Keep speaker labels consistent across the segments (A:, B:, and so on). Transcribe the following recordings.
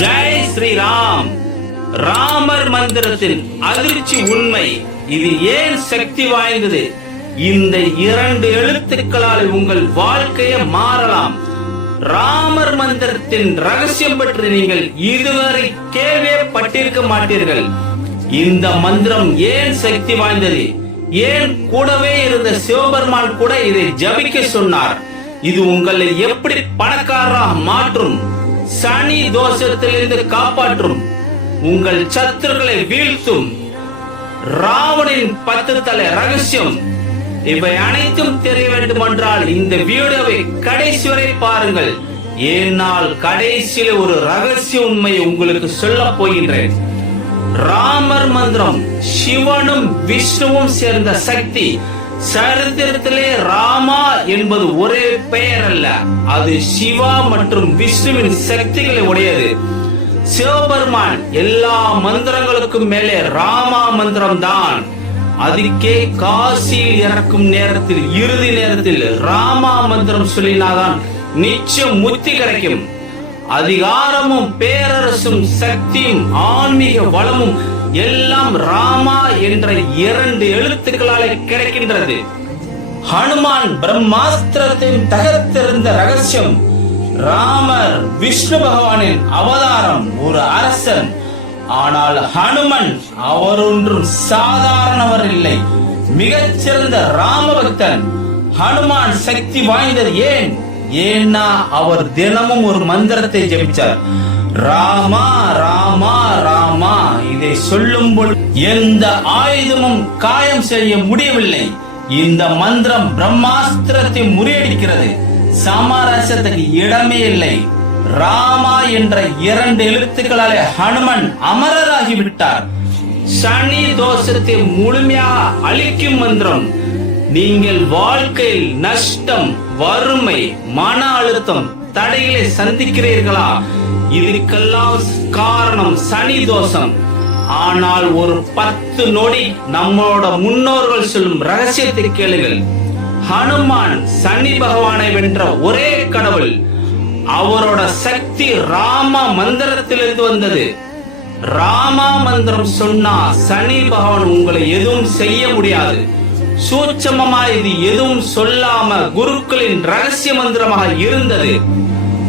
A: ஜெய் ஸ்ரீராம். ராமர் மந்திரத்தின் அதிர்ச்சி உண்மை. இது ஏன் சக்தி வாய்ந்தது? இந்த இரண்டு எழுத்துக்களால் உங்கள் வாழ்க்கையை மாறலாம். ராமர் மந்திரத்தின் ரகசியம் பற்றி நீங்கள் இதுவரை கேள்வியே பட்டிருக்க மாட்டீர்கள். இந்த மந்திரம் ஏன் சக்தி வாய்ந்தது? ஏன் கூடவே இருந்த சிவபெருமான் கூட இதை ஜபிக்க சொன்னார். இது உங்களை எப்படி பணக்காரராக மாற்றும்? சனி தோஷத்திலிருந்து காப்பாற்றும். உங்கள் சத்துருக்களை வீழ்த்தும். ராவணின் பத்து தலை ரகசியம். இவை அனைத்தும் தெரிய வேண்டுமென்றால் இந்த வீடியோவை கடைசி வரை பாருங்கள். ஏனால் கடைசியில் ஒரு ரகசிய உண்மையை உங்களுக்கு சொல்ல போகின்றேன். ராமர் மந்திரம் சிவனும் விஷ்ணுவும் சேர்ந்த சக்தி. சரித்திரத்திலே ராமா என்பது ஒரே பெயர் அல்ல அது சிவா மற்றும் விஷ்ணுவின் சக்திகளை உடையது. சிவபெருமான் எல்லா மந்திரங்களுக்கும் மேலே ராமா மந்திரம் தான் அதுக்கே காசியில் இறக்கும் நேரத்தில் இறுதி நேரத்தில் ராமா மந்திரம் சொல்லினாதான் நிச்சயம் முத்தி கிடைக்கும். அதிகாரமும் பேரரசும் சக்தியும் ஆன்மீக வளமும் எல்லாம் ராமா என்ற இரண்டு எழுத்துக்களாலே கிடைக்கின்றது. ஹனுமான் பிரம்மாஸ்திரத்தையும் தகர்த்திருந்த ரகசியம் ராமர் விஷ்ணு பகவானின் அவதாரம் ஒரு அரசன். ஆனால் ஹனுமன் அவர் ஒன்றும் சாதாரணவர் இல்லை. மிகச்சிறந்த ராம பக்தன் ஹனுமான் சக்தி வாய்ந்தது ஏன்? ஏன்னா அவர் தினமும் ஒரு மந்திரத்தை ஜெபிச்சார். ராமா ராமா ராமா இதை சொல்லும் பொழுது எந்த ஆயுதமும் காயம் செய்ய முடியவில்லை. இந்த மந்திரம் பிரம்மாஸ்திரத்தை முறியடிக்கிறது. சமரசத்துக்கு இடமே இல்லை. ராமா என்ற இரண்டு எழுத்துக்களாலே ஹனுமன் அமரராகி விட்டார் சனி தோஷத்தை முழுமையாக அழிக்கும் மந்திரம். நீங்கள் வாழ்க்கையில் நஷ்டம் வறுமை மன அழுத்தம் தடைகளை சந்திக்கிறீர்களா? இதுக்கெல்லாம் காரணம் சனி தோஷம். ஆனால் ஒரு பத்து நொடி நம்மளோட முன்னோர்கள் சொல்லும் ரகசியத்தை கேளுங்கள். ஹனுமான் சனி பகவானை வென்ற ஒரே கடவுள். அவரோட சக்தி ராம மந்திரத்திலிருந்து வந்தது. ராமா மந்திரம் சொன்னா சனி பகவான் உங்களை எதுவும் செய்ய முடியாது. சூட்சமமா இது எதுவும் சொல்லாம குருக்களின் ரகசிய மந்திரமாக இருந்தது.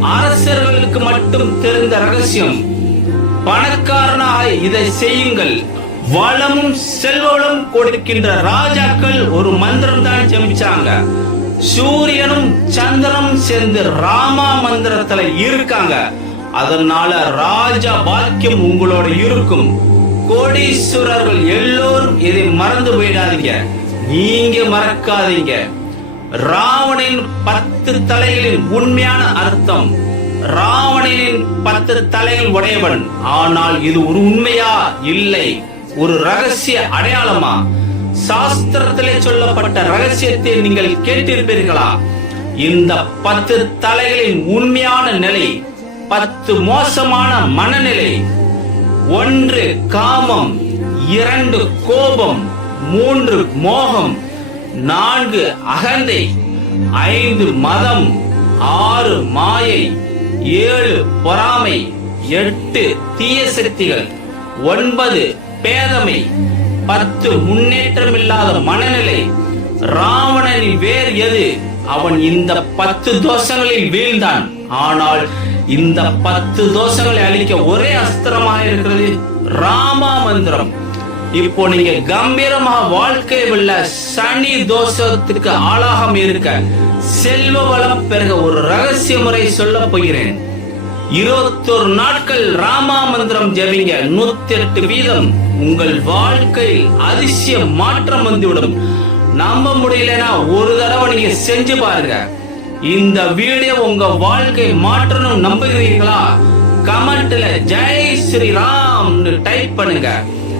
A: அரசர்களுக்கு மட்டும் தெரிந்த ரகசியம். பணக்காரனாக இதை செய்யுங்கள். வளமும் செல்வமும் கொடுக்கின்ற ராஜாக்கள் ஒரு மந்திரம் தான் ஜெபிச்சாங்க. சூரியனும் சந்திரனும் சேர்ந்து ராமா மந்திரத்துல இருக்காங்க. அதனால ராஜா பாக்கியம் உங்களோட இருக்கும். கோடீஸ்வரர்கள் எல்லோரும் இதை மறந்து போயிடாதீங்க. நீங்க மறக்காதீங்க. ராவணின் பத்து தலைகளின் உண்மையான அர்த்தம். ராவணனின் பத்து தலையில் உடையவன். ஆனால் இது ஒரு உண்மையா? இல்லை. ஒரு ரகசிய அடையாளமா? சாஸ்திரத்திலே சொல்லப்பட்ட ரகசியத்தை நீங்கள் கேட்டிருப்பீர்களா? இந்த பத்து தலைகளின் உண்மையான நிலை பத்து மோசமான மனநிலை ஒன்று காமம் இரண்டு கோபம் மூன்று மோகம் நான்கு அகந்தை ஐந்து மதம் ஆறு மாயை ஏழு பொறாமை எட்டு தீய சக்திகள் ஒன்பது பேதமை பத்து முன்னேற்றமில்லாத மனநிலை. ராவணனின் வேர் எது? அவன் இந்த பத்து தோஷங்களில் வீழ்ந்தான். ஆனால் இந்த பத்து தோஷங்களை அழிக்க ஒரே அஸ்திரமாக இருக்கிறது ராமா மந்திரம். இப்போ நீங்க கம்பீரமா வாழ்க்கை உள்ள சனி தோஷத்துக்கு ஆளாகாம இருக்க செல்வ வளம் பெருக ஒரு ரகசிய முறை சொல்ல போகிறேன். இருபத்தொரு நாட்கள் ராமா மந்திரம் ஜபிங்க. நூத்தி எட்டு வீதம் உங்கள் வாழ்க்கையில் அதிசய மாற்றம் வந்துவிடும். நம்ப முடியலனா ஒரு தடவை நீங்க செஞ்சு பாருங்க. இந்த வீடியோ உங்க வாழ்க்கை மாற்றணும் நம்புகிறீங்களா கமெண்ட்ல ஜெய் ஸ்ரீராம்னு டைப் பண்ணுங்க.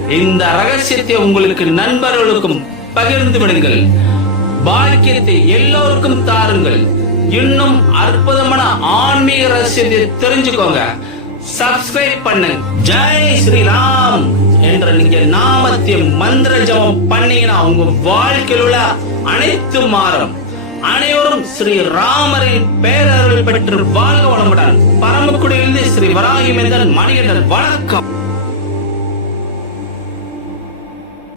A: இந்த ரகசியத்தை உங்களுக்கு நண்பர்களுக்கும் பகிர்ந்து விடுங்கள். பாக்கியத்தை எல்லோருக்கும் தாருங்கள். இன்னும் அற்புதமான ஆன்மீக ரகசியத்தை தெரிஞ்சுக்கோங்க. சப்ஸ்கிரைப் பண்ணு. ஜெய் ஸ்ரீராம் என்ற நீங்க நாமத்தை மந்திர ஜபம் பண்ணீங்கன்னா உங்க வாழ்க்கையில் உள்ள அனைத்து மாறும். அனைவரும் ஸ்ரீ ராமரின் பேரருள் பெற்று வாழ்க வளமுடன். பரமக்குடியிலிருந்து ஸ்ரீ வராகிமேந்தன் மணிகண்டன். வணக்கம்.